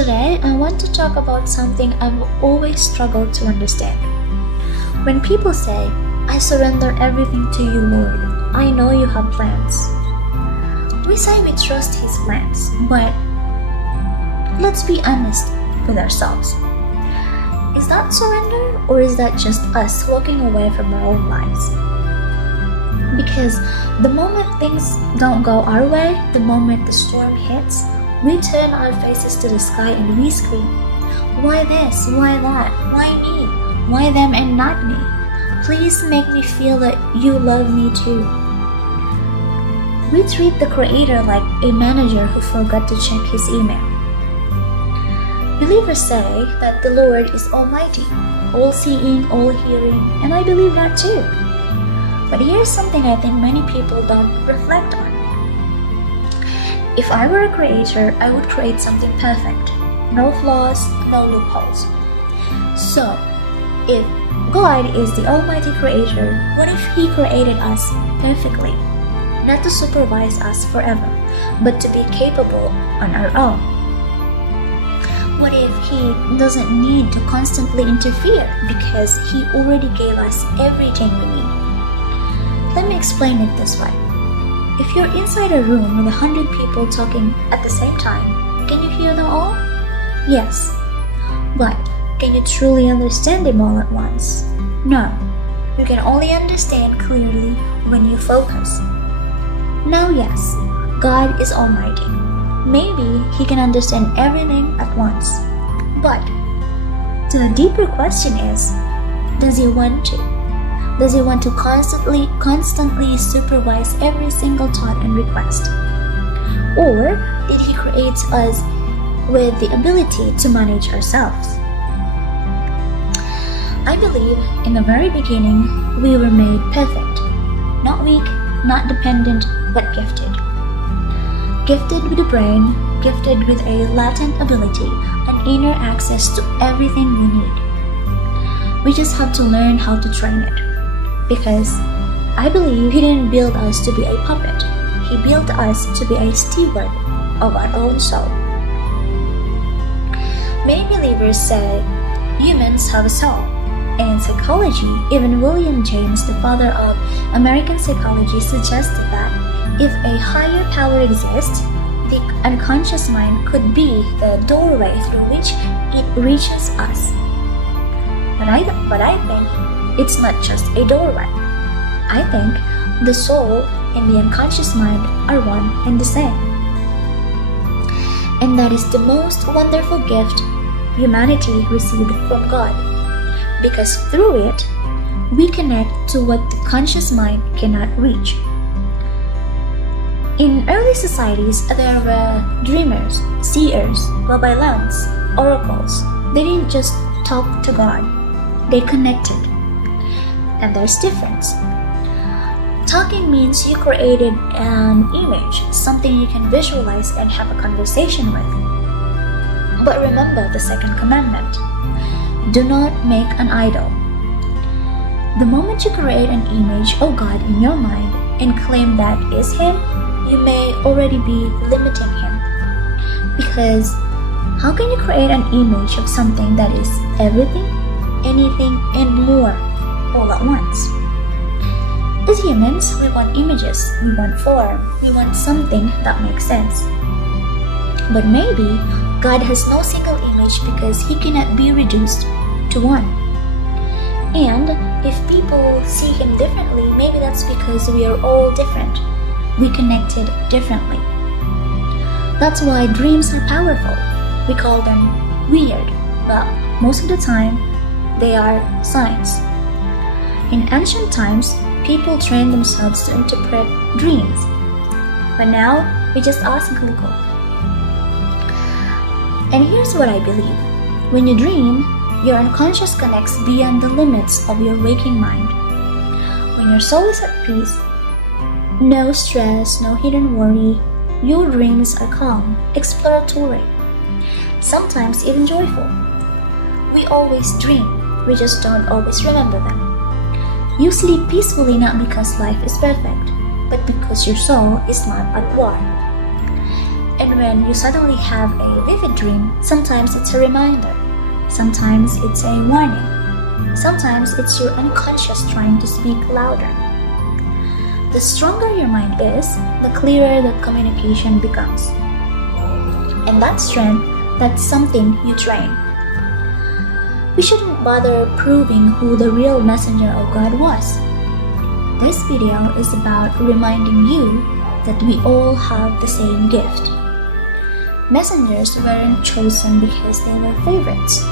Today, I want to talk about something I've always struggled to understand. When people say, I surrender everything to you, Lord, I know you have plans. We say we trust His plans, but let's be honest with ourselves. Is that surrender, or is that just us walking away from our own lives? Because the moment things don't go our way, the moment the storm hits, we turn our faces to the sky and we scream, why this, why that, why me, why them and not me? Please make me feel that you love me too. We treat the Creator like a manager who forgot to check his email. Believers say that the Lord is almighty, all-seeing, all-hearing, and I believe that too. But here's something I think many people don't reflect on. If I were a creator, I would create something perfect. No flaws, no loopholes. So, if God is the almighty creator, what if He created us perfectly? Not to supervise us forever, but to be capable on our own. What if He doesn't need to constantly interfere because He already gave us everything we need? Let me explain it this way. If you're inside a room with 100 people talking at the same time, can you hear them all? Yes. But can you truly understand them all at once? No. You can only understand clearly when you focus. Now yes, God is almighty. Maybe He can understand everything at once. But the deeper question is, does He want to? Does He want to constantly supervise every single thought and request? Or did He create us with the ability to manage ourselves? I believe in the very beginning we were made perfect. Not weak, not dependent, but gifted. Gifted with a brain, gifted with a latent ability, and inner access to everything we need. We just have to learn how to train it. Because I believe He didn't build us to be a puppet. He built us to be a steward of our own soul. Many believers say humans have a soul. And in psychology, even William James, the father of American psychology, suggested that if a higher power exists, the unconscious mind could be the doorway through which it reaches us. But I think it's not just a doorway. I think the soul and the unconscious mind are one and the same. And that is the most wonderful gift humanity received from God. Because through it, we connect to what the conscious mind cannot reach. In early societies, there were dreamers, seers, babaylans, oracles. They didn't just talk to God, they connected. And there's difference. Talking means you created an image, something you can visualize and have a conversation with. But remember the second commandment. Do not make an idol. The moment you create an image of God in your mind and claim that is Him, you may already be limiting Him. Because how can you create an image of something that is everything, anything, and more all at once? As humans, we want images, we want form, we want something that makes sense. But maybe God has no single image because He cannot be reduced to one. And if people see Him differently, maybe that's because we are all different. We connected differently. That's why dreams are powerful. We call them weird, but most of the time, they are signs. In ancient times, people trained themselves to interpret dreams. But now, we just ask Google. And here's what I believe. When you dream, your unconscious connects beyond the limits of your waking mind. When your soul is at peace, no stress, no hidden worry, your dreams are calm, exploratory, sometimes even joyful. We always dream, we just don't always remember them. You sleep peacefully not because life is perfect, but because your soul is not at war. And when you suddenly have a vivid dream, sometimes it's a reminder, sometimes it's a warning, sometimes it's your unconscious trying to speak louder. The stronger your mind is, the clearer the communication becomes. And that strength, that's something you train. We shouldn't bother proving who the real messenger of God was. This video is about reminding you that we all have the same gift. Messengers weren't chosen because they were favorites.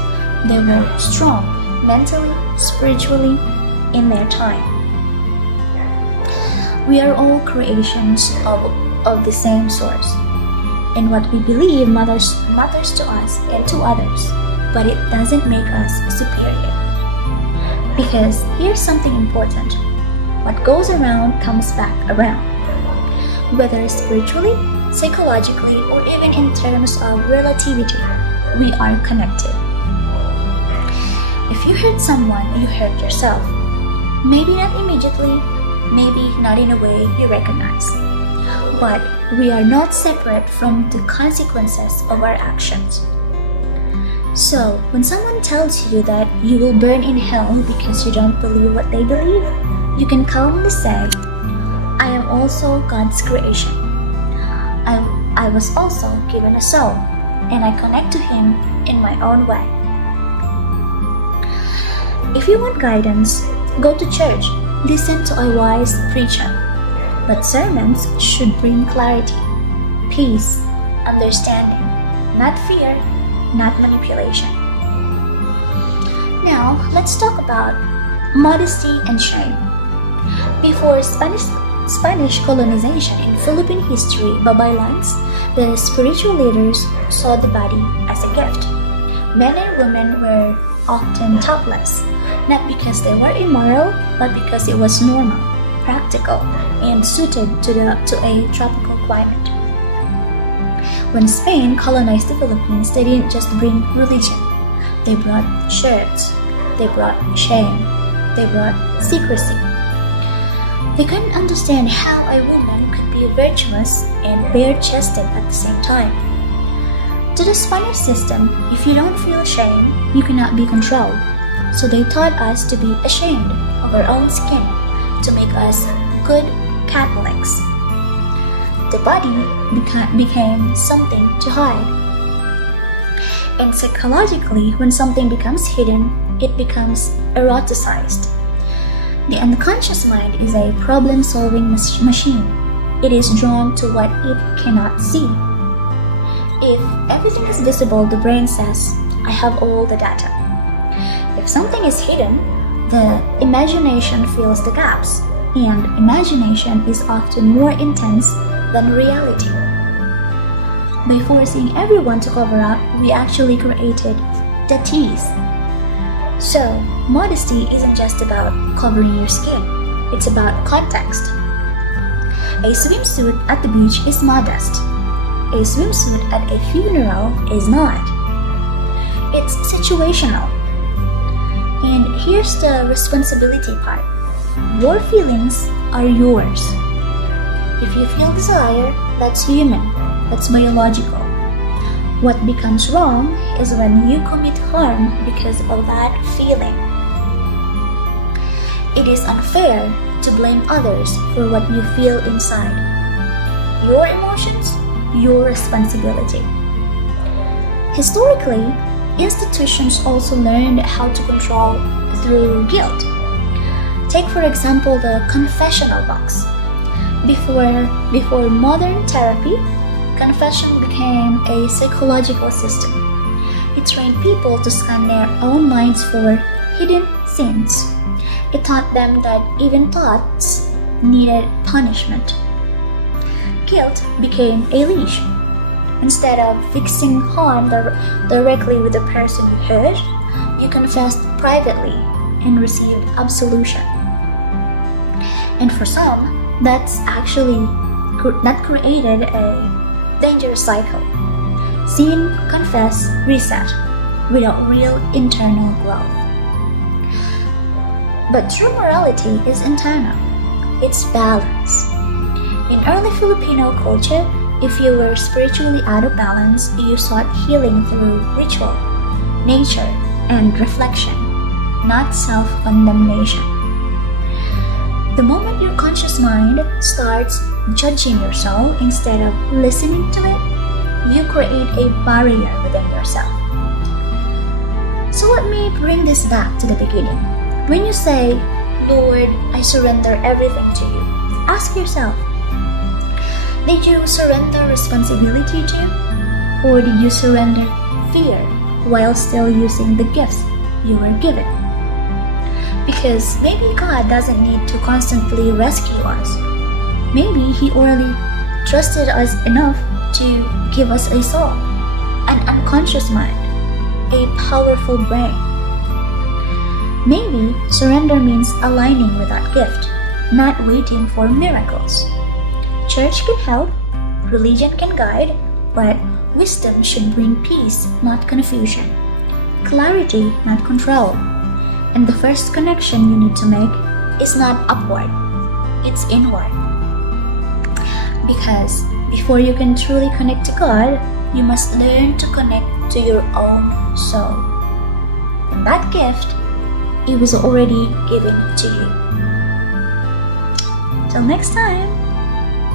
They were strong, mentally, spiritually, in their time. We are all creations of the same source. And what we believe matters to us and to others, but it doesn't make us superior. Because here's something important. What goes around comes back around. Whether spiritually, psychologically, or even in terms of relativity, we are connected. If you hurt someone, you hurt yourself. Maybe not immediately, maybe not in a way you recognize. But we are not separate from the consequences of our actions. So, when someone tells you that you will burn in hell because you don't believe what they believe, you can calmly say, I am also God's creation. I was also given a soul, and I connect to Him in my own way. If you want guidance, go to church, listen to a wise preacher. But sermons should bring clarity, peace, understanding, not fear, not manipulation. Now, let's talk about modesty and shame. Before Spanish colonization in Philippine history, Babaylans, the spiritual leaders saw the body as a gift. Men and women were often topless, not because they were immoral, but because it was normal, practical, and suited to a tropical climate. When Spain colonized the Philippines, they didn't just bring religion. They brought shirts, they brought shame, they brought secrecy. They couldn't understand how a woman could be virtuous and bare-chested at the same time. To the Spanish system, if you don't feel shame, you cannot be controlled. So they taught us to be ashamed of our own skin, to make us good Catholics. The body became something to hide. And psychologically, when something becomes hidden, it becomes eroticized. The unconscious mind is a problem-solving machine. It is drawn to what it cannot see. If everything is visible, the brain says, I have all the data. If something is hidden, the imagination fills the gaps, and imagination is often more intense than reality. By forcing everyone to cover up, we actually created the tease. So, modesty isn't just about covering your skin, it's about context. A swimsuit at the beach is modest. A swimsuit at a funeral is not. It's situational. And here's the responsibility part. Your feelings are yours. If you feel desire, that's human, that's biological. What becomes wrong is when you commit harm because of that feeling. It is unfair to blame others for what you feel inside. Your emotions, your responsibility. Historically, institutions also learned how to control through guilt. Take for example the confessional box. Before modern therapy, confession became a psychological system. It trained people to scan their own minds for hidden sins. It taught them that even thoughts needed punishment. Guilt became a leash. Instead of fixing harm directly with the person you hurt, you confessed privately and received absolution. And for some, that created a dangerous cycle. Sin, confess, reset, without real internal growth. But true morality is internal. It's balance. In early Filipino culture, If you were spiritually out of balance, you sought healing through ritual, nature, and reflection, not self-condemnation. The moment your conscious mind starts judging your soul instead of listening to it, you create a barrier within yourself. So let me bring this back to the beginning. When you say, Lord, I surrender everything to you, ask yourself, did you surrender responsibility to? Or did you surrender fear while still using the gifts you were given? Because maybe God doesn't need to constantly rescue us. Maybe He already trusted us enough to give us a soul, an unconscious mind, a powerful brain. Maybe surrender means aligning with that gift, not waiting for miracles. Church can help, religion can guide, but wisdom should bring peace, not confusion, clarity, not control. And the first connection you need to make is not upward, it's inward. Because before you can truly connect to God, you must learn to connect to your own soul. And that gift, it was already given to you. Till next time.